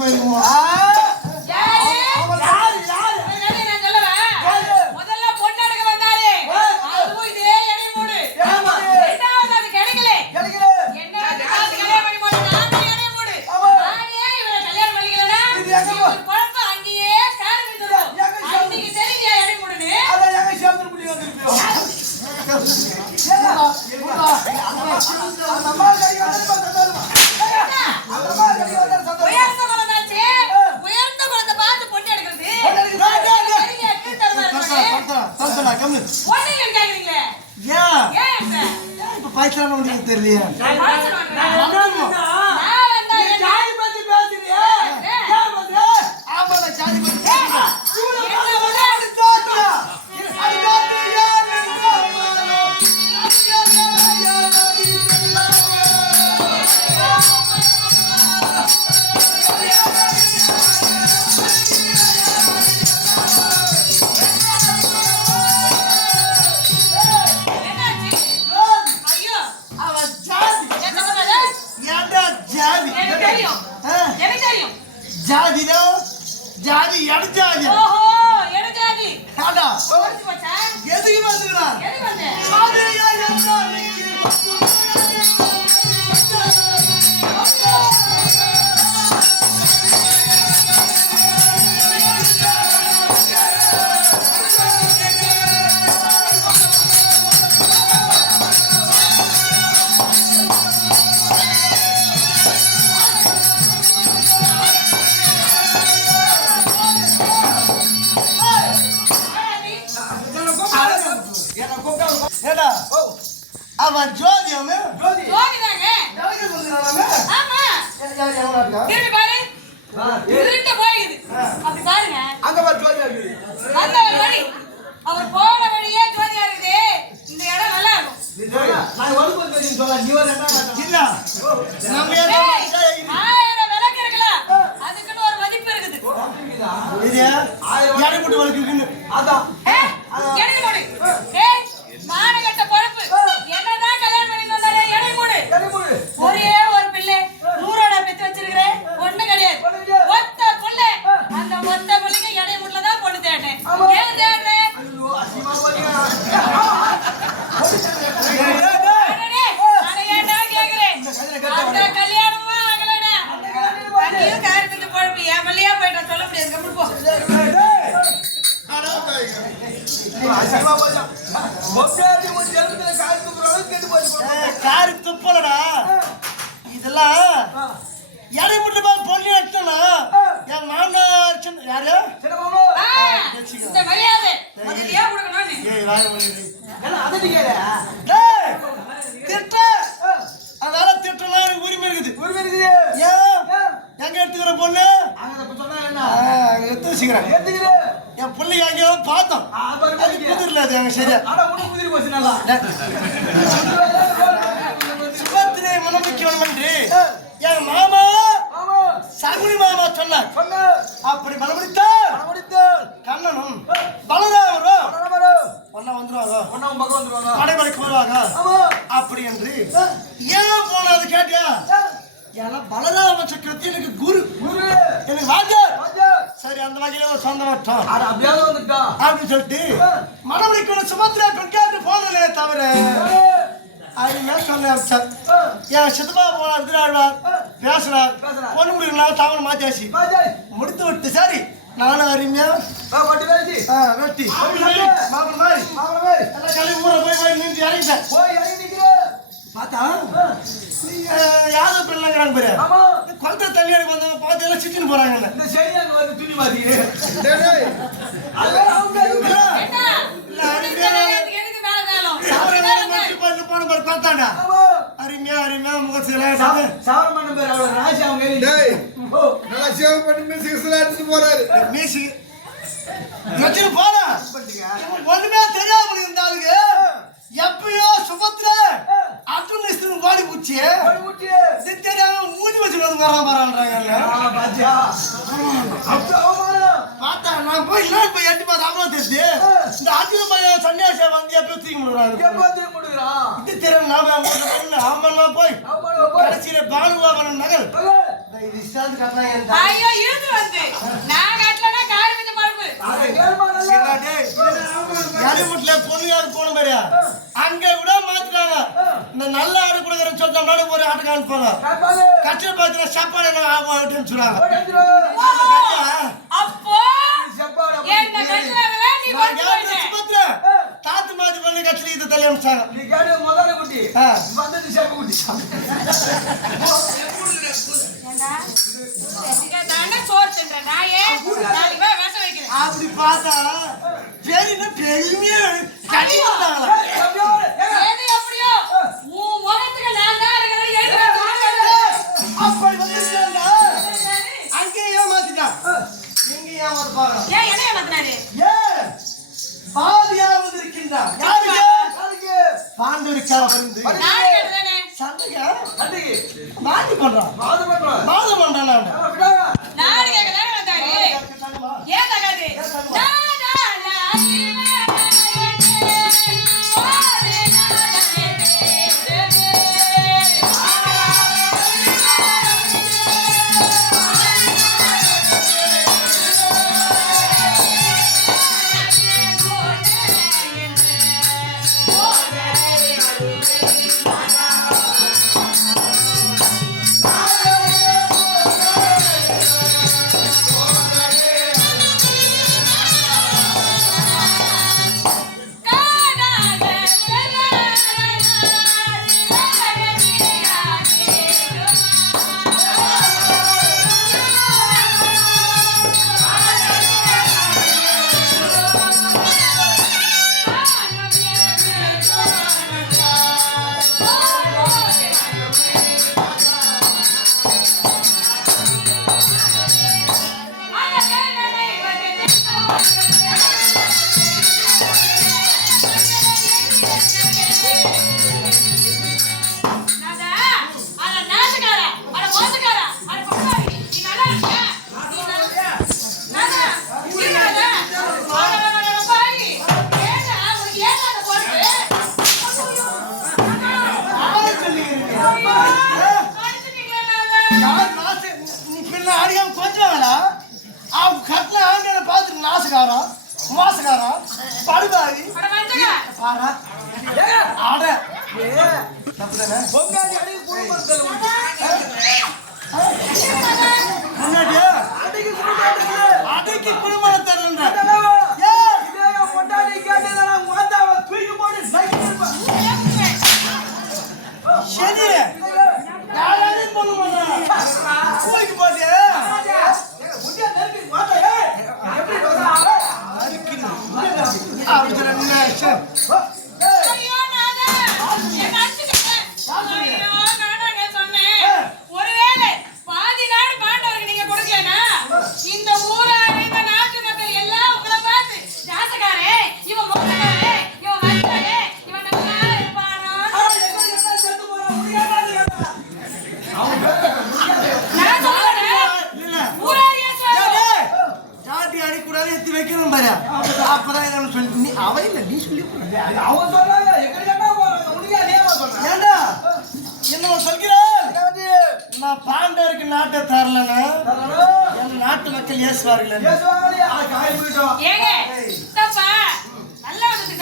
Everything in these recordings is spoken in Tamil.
I. பாய்ச்சலாம வந்து தெரியலையா இருட்ட போயிடுது. அப்படி பாருங்க. அங்க பாரு ஜோதியா இருக்குது. வந்த ஒரு வழி. அவர் போன வழியே ஜோதியா இருக்குது. இந்த இடம் நல்லா இருக்கும். நான் ஒழுங்கு வந்து சொல்ல நீ ஒரு இல்ல. நம்ம ஆயிரம் விளக்கு அதுக்குன்னு ஒரு மதிப்பு இருக்குது. இது எடமுட்டு வளர்க்குன்னு அதான். ஆ, அங்க எடுத்து வச்சுக்கிறேன். ஏத்துக்கிற என் பிள்ளைங்க எங்கேயோ பார்த்தோம். அது குதிரல அது எங்க சரியா குதிரை போச்சு நல்லா. சுபத்திரை மனமுக்கியம் என்று என் மாமா சகுனி மாமா சொன்னார். சொன்ன அப்படி மனமுடித்தால் கண்ணனும் பலராமரும் ஒன்னா வந்துருவாங்க ஒன்னா பக்கம் வந்துருவாங்க படைமலைக்கு வருவாங்க அப்படி என்று ஏன் போனது கேட்டியா? ஏன்னா பலராம சக்கரவர்த்தி எனக்கு குரு. குரு. எனக்கு ராஜா. சரி அந்த வகையில ஒரு சொந்த அப்படின்னு சொல்லிட்டு மனவழிக்கு சுமத்திரா பெண்காட்டு போனதே தவிர அதுமே சொன்னேன் சார். என் சித்தப்பா போனார் திருவாழ்வார் பேசுறார். பொண்ணு முடிக்கலாம் தவறு மாத்தியாச்சு. முடித்து விட்டு சரி நானும் அருமையா வட்டி. மாப்பிள்ள மாதிரி எல்லாம் ஊரை போய் போய் நின்று இறங்கிட்டேன். போய் பார்த்தா? யாரும் பிள்ளைங்கிறாங்க பாரு. ஆமா. குளத்தை தண்ணி எடுக்க வந்தவங்க பார்த்து எல்லாம் சிட்டின்னு போறாங்க இந்த அங்க வந்து துணி? இல்ல, அருமையா பண்ணு அருமையா அருமையா முகத்துல சாவ- சாவர மண்ணு பேர் அவள ராசி அவங்க கையில. டேய். ஓ, நல்லா சேவ் பண்ணி மியூசிக்ஸ்ல எடுத்துட்டு போறாரு. போடா. இவனுக்கு ஒண்ணுமே தெரியாம இருந்தாலுங்க எப்பயோ சுபத்திர இது தெரியாம மூஞ்சி வச்சுட்டு வந்து வராம வரான்றாங்க பாத்தியா? அப்ப அவமானம். பார்த்தா நான் போய் இல்லை போய் எட்டு பார்த்து அவ்வளோ இந்த அர்ஜுன பையன் சன்னியாசியா வந்து எப்பயோ தூக்கி முடிறாங்க எப்ப? இது ஆமாமா போய். கடைசியில பானுவாபனம் நகல் இது இஷ்டாந்து கட்டுறாங்க ஐயோ, இழுத்து வந்து. நான் கட்டலைன்னா காரி மிச்ச வீட்டுல பொண்ணுங்க போன மாதிரியா அங்க கூட மாத்திட்டாங்க இந்த நல்ல ஆடு கொடுக்குற சொந்த நாடு ஒரு ஆட்டுக்கு பார்த்தீங்கன்னா சாப்பாடு என்ன ஆகும்னு சொல்றாங்க போய் எடுத்துரு. அப்போ செப்பாடு அப்படி என்ன கட்டுறாங்களா, நீ நான் கொண்டு கேட்டேன் போயிட்ட. சுபத்ரா, தாத்து மாதிரி பண்ணி கட்சியில் இது தள்ளி அனுப்பிச்சாங்க நீ கேடு முதல்ல குட்டி ஆ. வந்தது சேப்பு குட்டி ஏண்டா? இதுக்கு தானே சோறு தின்ற நாயே. அப்படி பார்த்தா பெரிய பெருமையா வச்சிருக்கேன். அப்படி வந்துருக்காங்க அங்கேயே ஏமாத்திட்டான். இங்க ஏமாத்துப்பாங்க ஏன் என்ன ஏமாத்துனாரு? ஏ பாதியாவது இருக்கின்றான். யாருக்கு? நாளைக்கு எடுத்தானே. சண்டைக்கு? மாத்தி பண்றான். மாது பண்றோம் மாதம் பண்றான் ஆட. தப்புதானே பொங்காதி அடிக்கு குடும்பத்தில் முன்னாடியே அடிக்கு குடும்பத்தில் அடைக்கு குடும்பம் எத்தி வைக்கணும் பாரு. அப்பதான் என்ன சொல்லி நீ அவ இல்ல நீ சொல்லி அவன் சொல்றேன் ஏண்டா? என்ன சொல்கிறாள் நான் பாண்டவருக்கு நாட்டை தரலனா என் நாட்டு மக்கள் ஏசுவார்கள். ஏங்க, சித்தப்பா, நல்லவனுக்கு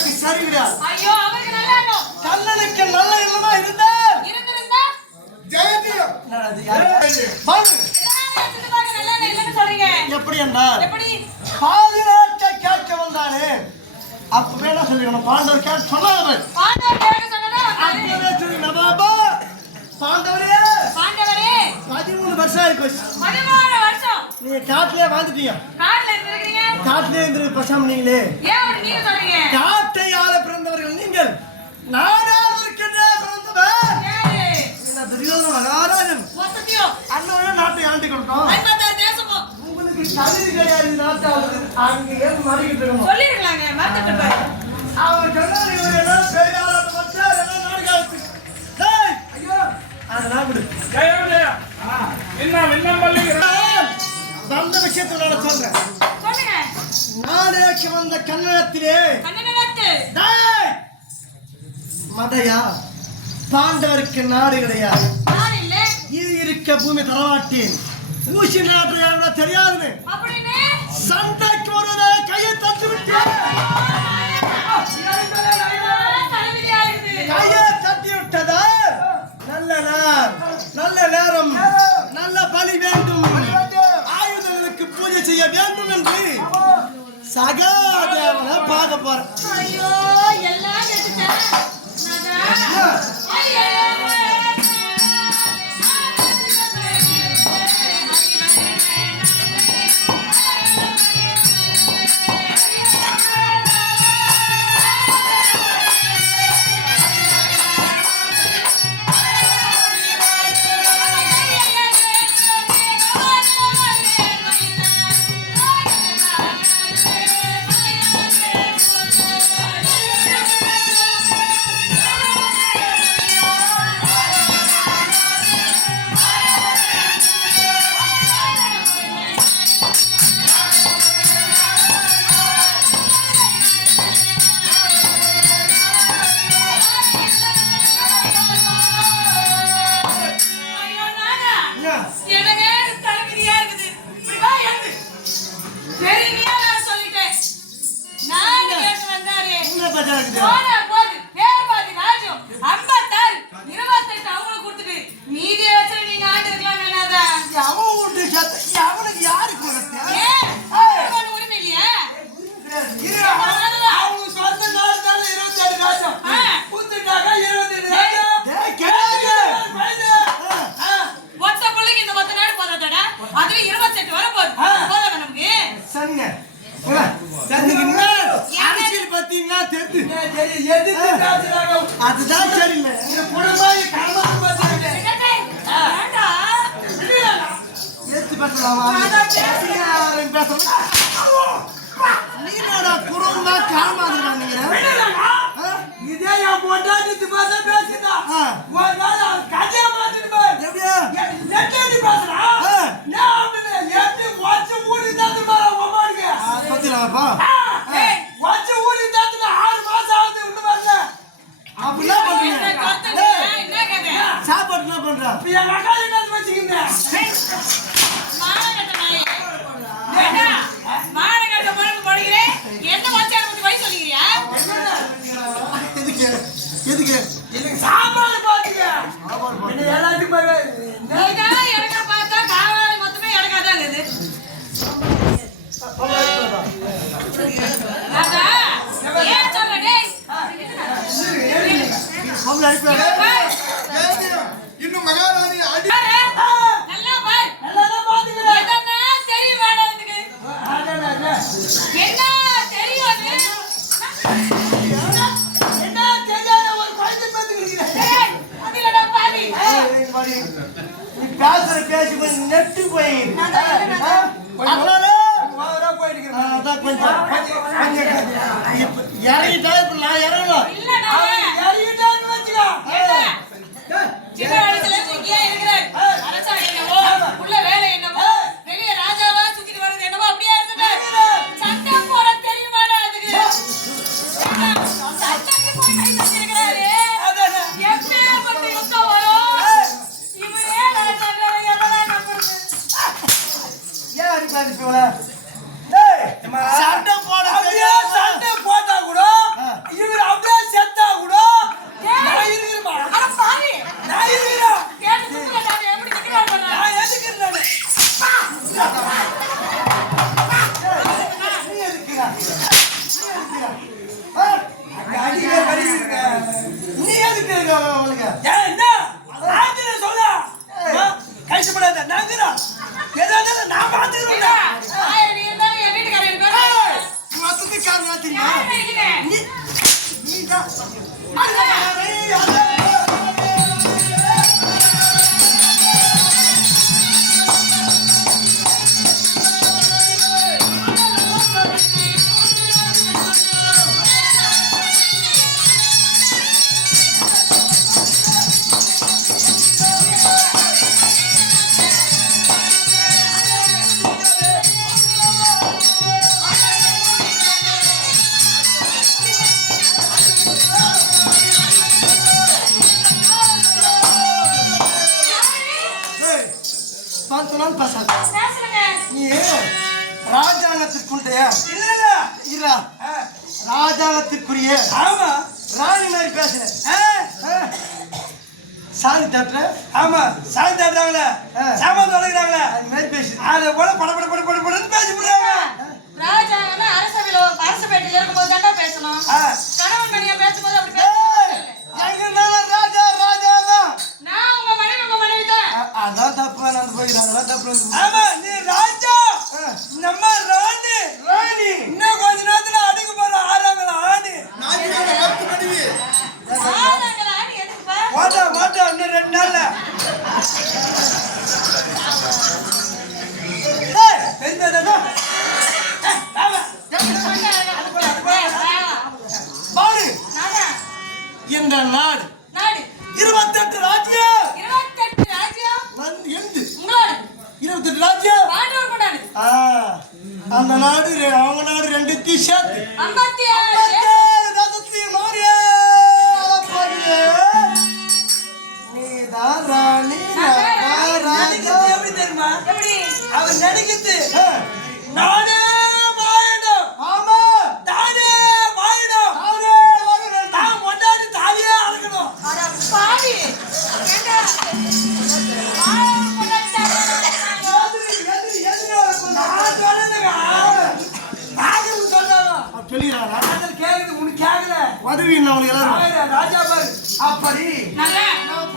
சிற்றப்பனுக்கு சரிவிடா ஐயோ, அவருக்கு நல்ல. கண்ணனுக்கு நல்ல இருந்திருந்தா? எப்படி என்றால் கேட்க வந்தானே அப்பவே என்ன சொல்லிக்கணும் பாண்டவர் கேட்க சொன்னாங்க பாண்டவர் பதிமூணு வருஷம் பதிமூணு வருஷம் நீங்க காட்டிலே வாழ்ந்துட்டீங்க. காட்டுல இருந்து பசாம நீங்களே. ஏன் நீங்க சொல்றீங்க? காட்டை ஆள பிறந்தவர்கள் நீங்கள். நாடாளுக்கின்றே பிறந்தவர். யாரு? இந்த துரியோதன மகாராஜன் மொத்தத்தையோ அண்ணன் நாட்டை ஆண்டு கொடுத்தோம். உங்களுக்கு தகுதி கிடையாது நாட்டாளர் அங்க மாறிக்கிட்டு இருக்கணும் சொல்லிருக்கலாங்க இருப்பாரு அவன் சொன்னார் இவர் என்ன பெரிய டேய் ஐயோ. அதெல்லாம் விடு என்ன விண்ணம்பள்ளி வந்த விஷயத்தை நான் சொல்றேன். சொல்லுங்க. நாடேக்கு வந்த கன்னடத்திலே மதையா? பாண்டவருக்கு நாடு கிடையாது. நான் இது இருக்க பூமி தரவாட்டேன். ஊசி நாட்டை தெரியாதுன்னு. அப்படின்னு? சண்டைக்கு ஒரு கையை தச்சு விட்டேன். பார்க்க போறேன். Yeah. ஆமா சாய் தாட்டாங்களே அந்த நாடு அவங்க நாடு ரெண்டுத்தையும் சேர்த்து. அவர் நடிக்கிறது நானே அவங்களுக்கு எல்லாரும் அப்படி.